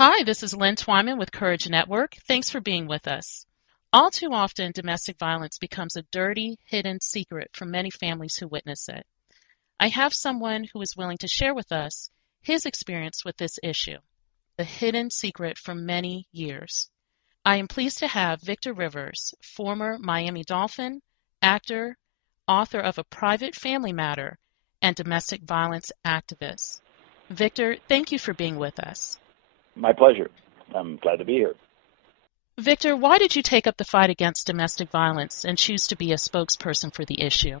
Hi, this is Lynn Twyman with Courage Network. Thanks for being with us. All too often, domestic violence becomes a dirty, hidden secret for many families who witness it. I have someone who is willing to share with us his experience with this issue, the hidden secret for many years. I am pleased to have Victor Rivers, former Miami Dolphin, actor, author of A Private Family Matter, and domestic violence activist. Victor, thank you for being with us. My pleasure. I'm glad to be here. Victor, why did you take up the fight against domestic violence and choose to be a spokesperson for the issue?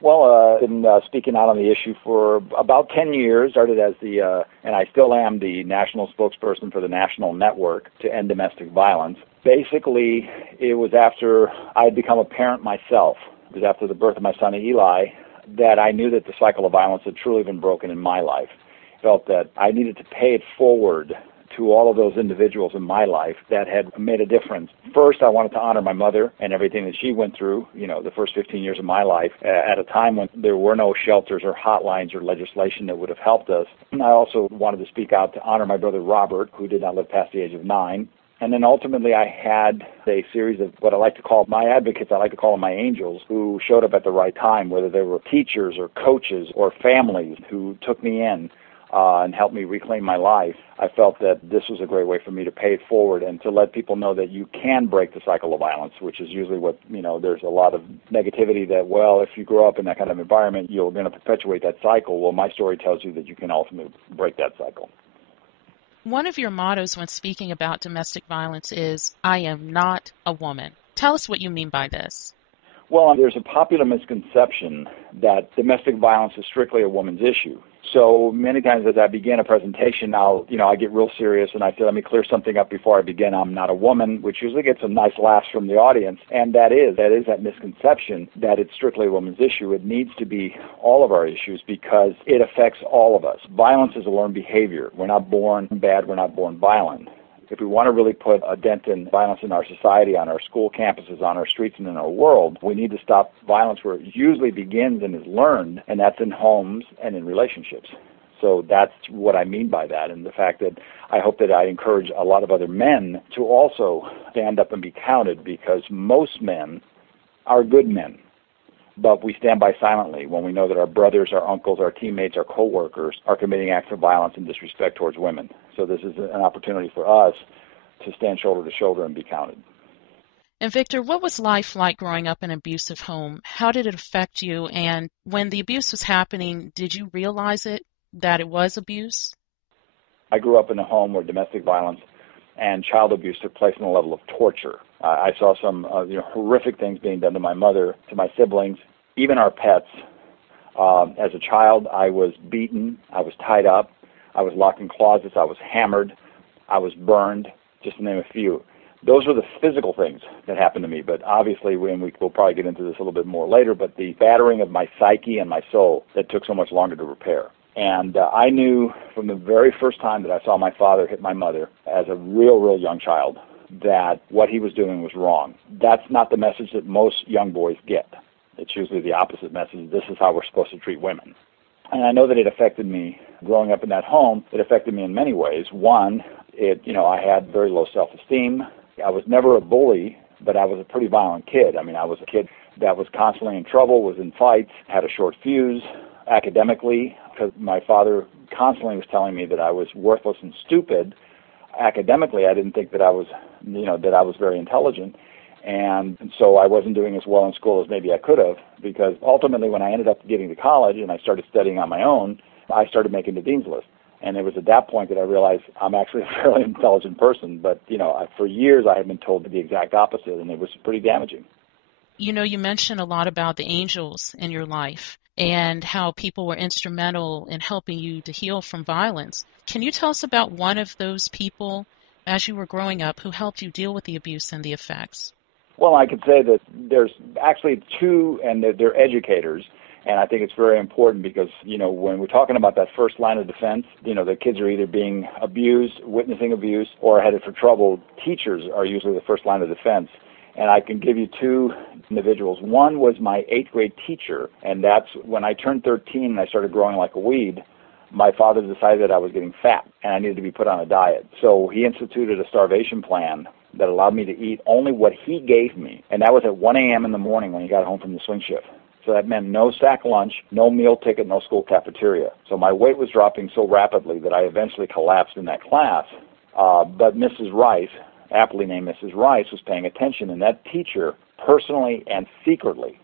Well, I've been speaking out on the issue for about 10 years. Started as and I still am the national spokesperson for the national network to end domestic violence. Basically, it was after I had become a parent myself. It was after the birth of my son Eli that I knew that the cycle of violence had truly been broken in my life. I felt that I needed to pay it forward to all of those individuals in my life that had made a difference. First, I wanted to honor my mother and everything that she went through, the first 15 years of my life, at a time when there were no shelters or hotlines or legislation that would have helped us. And I also wanted to speak out to honor my brother Robert, who did not live past the age of 9. And then ultimately I had a series of what I like to call my advocates, I like to call them my angels, who showed up at the right time, whether they were teachers or coaches or families who took me in and helped me reclaim my life. I felt that this was a great way for me to pay it forward and to let people know that you can break the cycle of violence, which is usually what, there's a lot of negativity that, well, if you grow up in that kind of environment, you're going to perpetuate that cycle. Well, my story tells you that you can ultimately break that cycle. One of your mottos when speaking about domestic violence is, I am not a woman. Tell us what you mean by this. Well, there's a popular misconception that domestic violence is strictly a woman's issue. So many times as I begin a presentation, I get real serious and I say, let me clear something up before I begin. I'm not a woman, which usually gets a nice laugh from the audience. And that is that misconception that it's strictly a woman's issue. It needs to be all of our issues because it affects all of us. Violence is a learned behavior. We're not born bad. We're not born violent. If we want to really put a dent in violence in our society, on our school campuses, on our streets, and in our world, we need to stop violence where it usually begins and is learned, and that's in homes and in relationships. So that's what I mean by that, and the fact that I hope that I encourage a lot of other men to also stand up and be counted, because most men are good men. But we stand by silently when we know that our brothers, our uncles, our teammates, our coworkers are committing acts of violence and disrespect towards women. So this is an opportunity for us to stand shoulder to shoulder and be counted. And Victor, what was life like growing up in an abusive home? How did it affect you? And when the abuse was happening, did you realize that it was abuse? I grew up in a home where domestic violence and child abuse took place on a level of torture. I saw some horrific things being done to my mother, to my siblings, even our pets. As a child, I was beaten, I was tied up, I was locked in closets, I was hammered, I was burned, just to name a few. Those were the physical things that happened to me, but obviously, we'll probably get into this a little bit more later, but the battering of my psyche and my soul that took so much longer to repair. And I knew from the very first time that I saw my father hit my mother as a real young child that what he was doing was wrong. That's not the message that most young boys get. It's usually the opposite message. This is how we're supposed to treat women. And I know that it affected me growing up in that home. It affected me in many ways. One, I had very low self-esteem. I was never a bully, but I was a pretty violent kid. I was a kid that was constantly in trouble, was in fights, had a short fuse academically, because my father constantly was telling me that I was worthless and stupid. Academically, I didn't think that I was very intelligent. And so I wasn't doing as well in school as maybe I could have, because ultimately when I ended up getting to college and I started studying on my own, I started making the dean's list. And it was at that point that I realized I'm actually a fairly intelligent person. But, for years I had been told the exact opposite, and it was pretty damaging. You mentioned a lot about the angels in your life and how people were instrumental in helping you to heal from violence. Can you tell us about one of those people as you were growing up who helped you deal with the abuse and the effects? Well, I could say that there's actually two, and they're educators. And I think it's very important because, when we're talking about that first line of defense, the kids are either being abused, witnessing abuse, or headed for trouble. Teachers are usually the first line of defense. And I can give you two individuals. One was my 8th grade teacher, and that's when I turned 13 and I started growing like a weed. my father decided that I was getting fat and I needed to be put on a diet. So he instituted a starvation plan that allowed me to eat only what he gave me. And that was at 1 a.m. in the morning when he got home from the swing shift. So that meant no sack lunch, no meal ticket, no school cafeteria. So my weight was dropping so rapidly that I eventually collapsed in that class. But Mrs. Rice, aptly named Mrs. Rice, was paying attention, and that teacher personally and secretly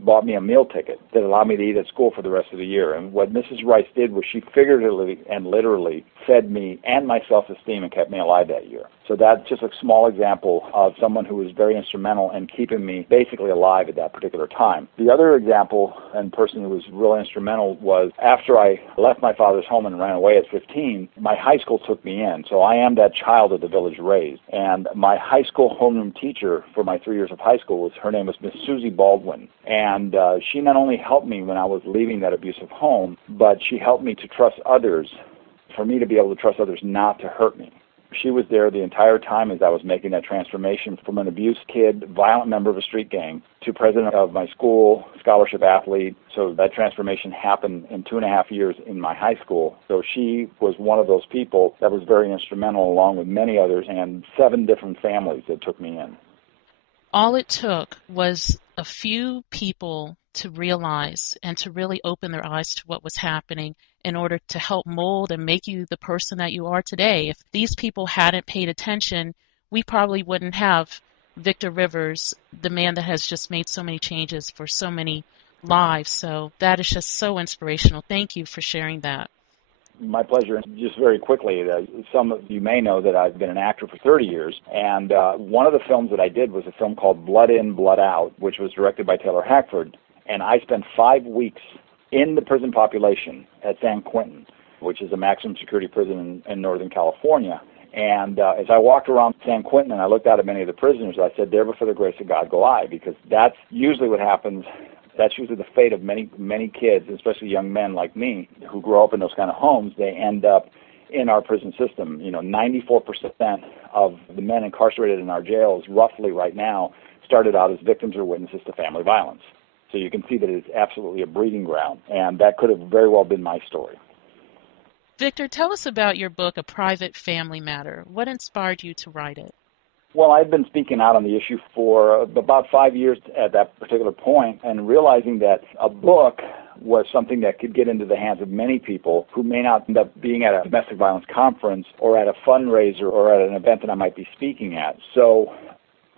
bought me a meal ticket that allowed me to eat at school for the rest of the year. And what Mrs. Rice did was she figuratively and literally fed me and my self-esteem and kept me alive that year. So that's just a small example of someone who was very instrumental in keeping me basically alive at that particular time. The other example and person who was really instrumental was after I left my father's home and ran away at 15, my high school took me in. So I am that child of the village raised. And my high school homeroom teacher for my 3 years of high school, her name was Miss Susie Baldwin. And she not only helped me when I was leaving that abusive home, but she helped me to trust others, for me to be able to trust others not to hurt me. She was there the entire time as I was making that transformation from an abused kid, violent member of a street gang, to president of my school, scholarship athlete. So that transformation happened in 2.5 years in my high school. So she was one of those people that was very instrumental, along with many others, and 7 different families that took me in. All it took was a few people to realize and to really open their eyes to what was happening in order to help mold and make you the person that you are today. If these people hadn't paid attention, we probably wouldn't have Victor Rivers, the man that has just made so many changes for so many lives. So that is just so inspirational. Thank you for sharing that. My pleasure. Just very quickly, some of you may know that I've been an actor for 30 years, and one of the films that I did was a film called Blood In, Blood Out, which was directed by Taylor Hackford, and I spent 5 weeks in the prison population at San Quentin, which is a maximum security prison in Northern California. And as I walked around San Quentin and I looked out at many of the prisoners, I said, "There before the grace of God go I," because that's usually what happens. That's usually the fate of many kids, especially young men like me, who grow up in those kind of homes. They end up in our prison system. 94% of the men incarcerated in our jails, roughly right now, started out as victims or witnesses to family violence. So you can see that it's absolutely a breeding ground, and that could have very well been my story. Victor, tell us about your book, A Private Family Matter. What inspired you to write it? Well, I've been speaking out on the issue for about 5 years at that particular point, and realizing that a book was something that could get into the hands of many people who may not end up being at a domestic violence conference or at a fundraiser or at an event that I might be speaking at. So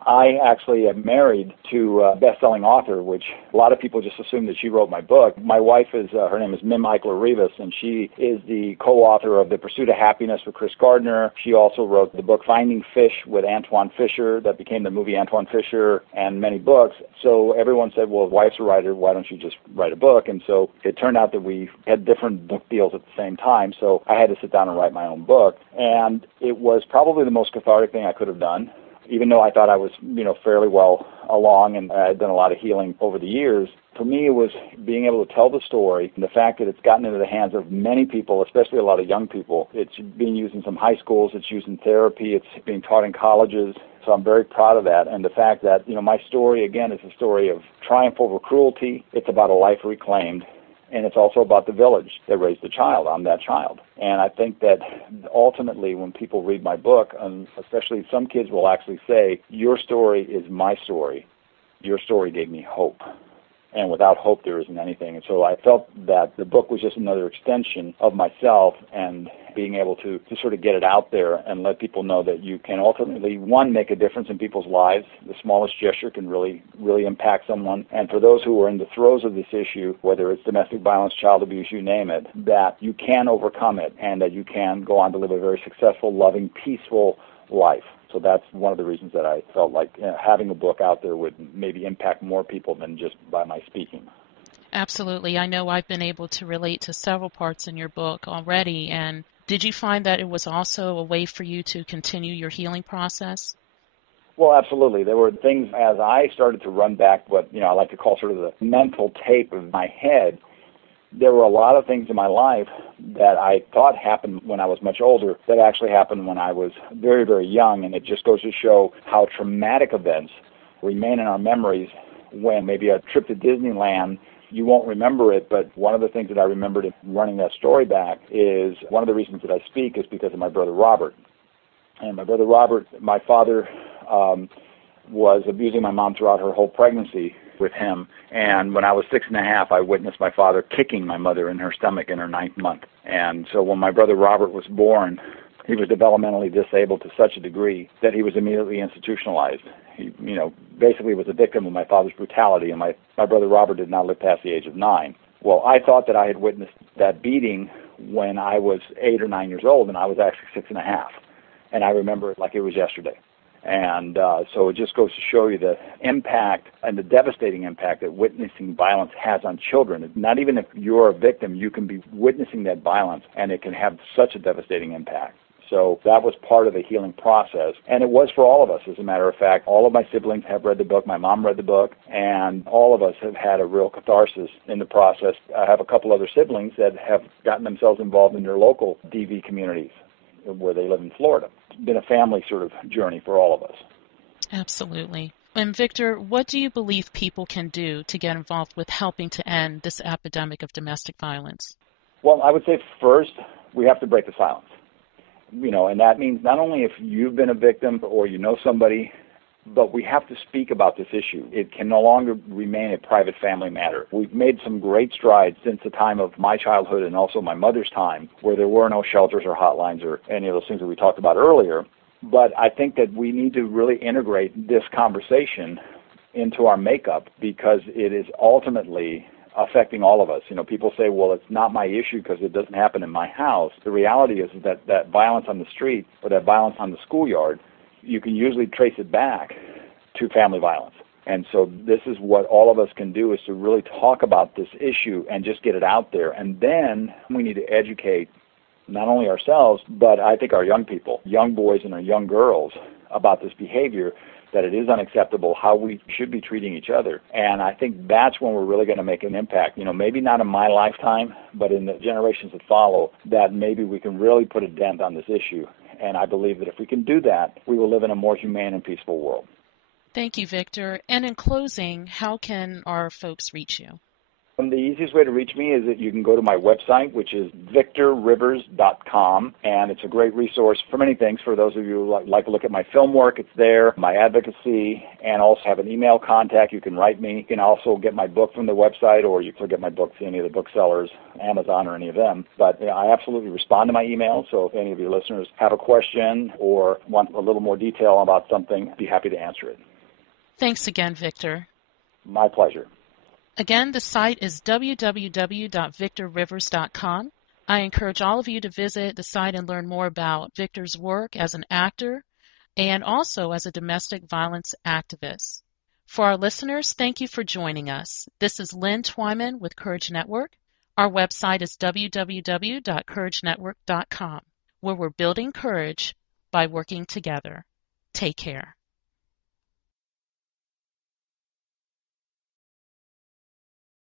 I actually am married to a best-selling author, which a lot of people just assume that she wrote my book. My wife is, her name is Mim Eichler-Rivas, and she is the co-author of The Pursuit of Happiness with Chris Gardner. She also wrote the book Finding Fish with Antoine Fisher that became the movie Antoine Fisher, and many books. So everyone said, well, wife's a writer, why don't you just write a book? And so it turned out that we had different book deals at the same time, so I had to sit down and write my own book. And it was probably the most cathartic thing I could have done. Even though I thought I was, fairly well along and I had done a lot of healing over the years, for me it was being able to tell the story and the fact that it's gotten into the hands of many people, especially a lot of young people. It's being used in some high schools, it's used in therapy, it's being taught in colleges. So I'm very proud of that. And the fact that, my story, again, is a story of triumph over cruelty. It's about a life reclaimed. And it's also about the village that raised the child. I'm that child. And I think that ultimately when people read my book, and especially some kids will actually say, your story is my story. Your story gave me hope. And without hope, there isn't anything. And so I felt that the book was just another extension of myself and being able to sort of get it out there and let people know that you can ultimately, one, make a difference in people's lives. The smallest gesture can really, really impact someone. And for those who are in the throes of this issue, whether it's domestic violence, child abuse, you name it, that you can overcome it and that you can go on to live a very successful, loving, peaceful life. So that's one of the reasons that I felt like having a book out there would maybe impact more people than just by my speaking. Absolutely. I know I've been able to relate to several parts in your book already. And did you find that it was also a way for you to continue your healing process? Well, absolutely. There were things as I started to run back what I like to call sort of the mental tape of my head. There were a lot of things in my life that I thought happened when I was much older that actually happened when I was very, very young, and it just goes to show how traumatic events remain in our memories when maybe a trip to Disneyland You won't remember it, but one of the things that I remembered in running that story back is one of the reasons that I speak is because of my brother Robert. And my brother Robert, my father was abusing my mom throughout her whole pregnancy with him. And when I was 6.5, I witnessed my father kicking my mother in her stomach in her 9th month. And so when my brother Robert was born, he was developmentally disabled to such a degree that he was immediately institutionalized. He, basically was a victim of my father's brutality, and my brother Robert did not live past the age of 9. Well, I thought that I had witnessed that beating when I was 8 or 9 years old, and I was actually 6.5. And I remember it like it was yesterday. And so it just goes to show you the impact and the devastating impact that witnessing violence has on children. Not even if you're a victim, you can be witnessing that violence, and it can have such a devastating impact. So that was part of the healing process, and it was for all of us. As a matter of fact, all of my siblings have read the book. My mom read the book, and all of us have had a real catharsis in the process. I have a couple other siblings that have gotten themselves involved in their local DV communities where they live in Florida. It's been a family sort of journey for all of us. Absolutely. And Victor, what do you believe people can do to get involved with helping to end this epidemic of domestic violence? Well, I would say first, we have to break the silence. And that means not only if you've been a victim or you know somebody, but we have to speak about this issue. It can no longer remain a private family matter. We've made some great strides since the time of my childhood and also my mother's time, where there were no shelters or hotlines or any of those things that we talked about earlier. But I think that we need to really integrate this conversation into our makeup, because it is ultimately affecting all of us. People say, well, it's not my issue because it doesn't happen in my house. The reality is that violence on the street or that violence on the schoolyard, you can usually trace it back to family violence. And so this is what all of us can do, is to really talk about this issue and just get it out there. And then we need to educate not only ourselves, but I think our young people, young boys and our young girls, about this behavior, that it is unacceptable, how we should be treating each other. And I think that's when we're really going to make an impact. Maybe not in my lifetime, but in the generations that follow, that maybe we can really put a dent on this issue. And I believe that if we can do that, we will live in a more humane and peaceful world. Thank you, Victor. And in closing, how can our folks reach you? The easiest way to reach me is that you can go to my website, which is victorrivers.com, and it's a great resource for many things. For those of you who like to look at my film work, it's there, my advocacy, and also have an email contact. You can write me. You can also get my book from the website, or you can get my book to any of the booksellers, Amazon or any of them. But I absolutely respond to my email, so if any of your listeners have a question or want a little more detail about something, I'd be happy to answer it. Thanks again, Victor. My pleasure. Again, the site is www.victorrivers.com. I encourage all of you to visit the site and learn more about Victor's work as an actor and also as a domestic violence activist. For our listeners, thank you for joining us. This is Lynn Twyman with Courage Network. Our website is www.couragenetwork.com, where we're building courage by working together. Take care.